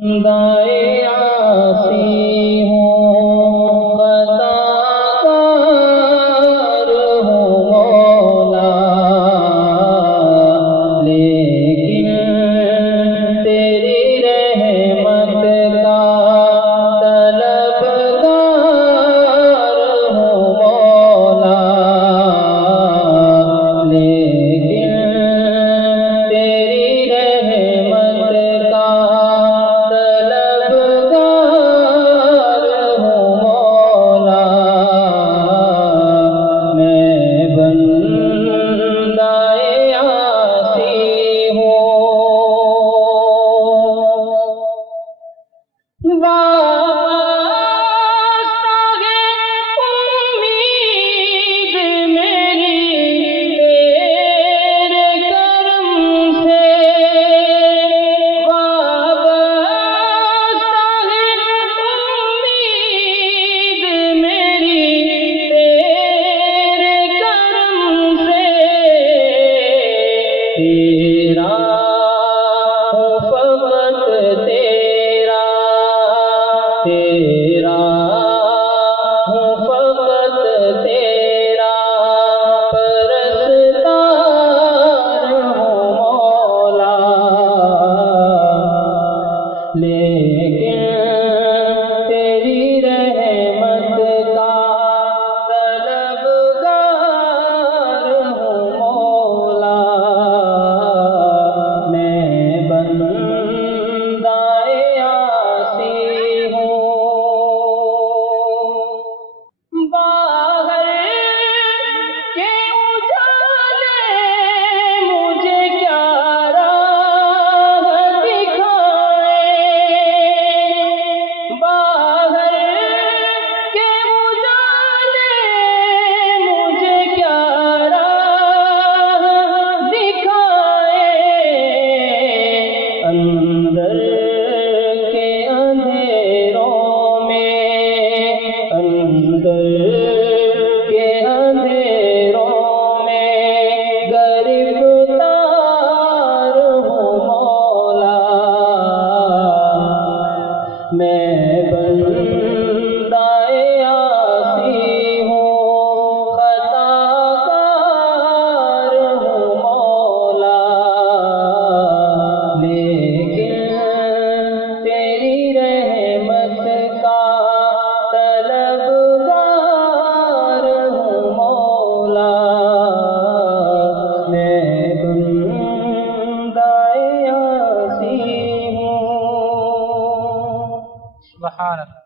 دائیں عاصی ہوں خطا کار ہوں مولا، لیکن تیری رحمت کا طلبگار ہوں مولا، لیکن تیری رحمت کا طلبگار ہوں مولا، میں بندہ عاصی ہوں۔ وابستہ ہے امید میری تیرے کرم سے، وابستہ ہے امید میری تیرے کرم سے، تیرا ہوں فقط تیرا، تیرا ہوں فقط تیرا، پرستار ہوں مولا، لیکن تیری رحمت کا طلبگار ہوں مولا، میں بندہ عاصی ہوں۔ باہر کے اجالے مجھے کیا راہ دکھائیں، باہر کے اجالے مجھے کیا راہ دکھائیں، اندر کے اندھیروں میں، اندر کے اندھیروں میں گرفتار ہوں مولا، میں بندہ عاصی ہوں خطا کار ہوں مولا، لیکن تیری رحمت کا طلبگار ہوں مولا، میں بندہ عاصی ہوں۔ سبحان اللہ۔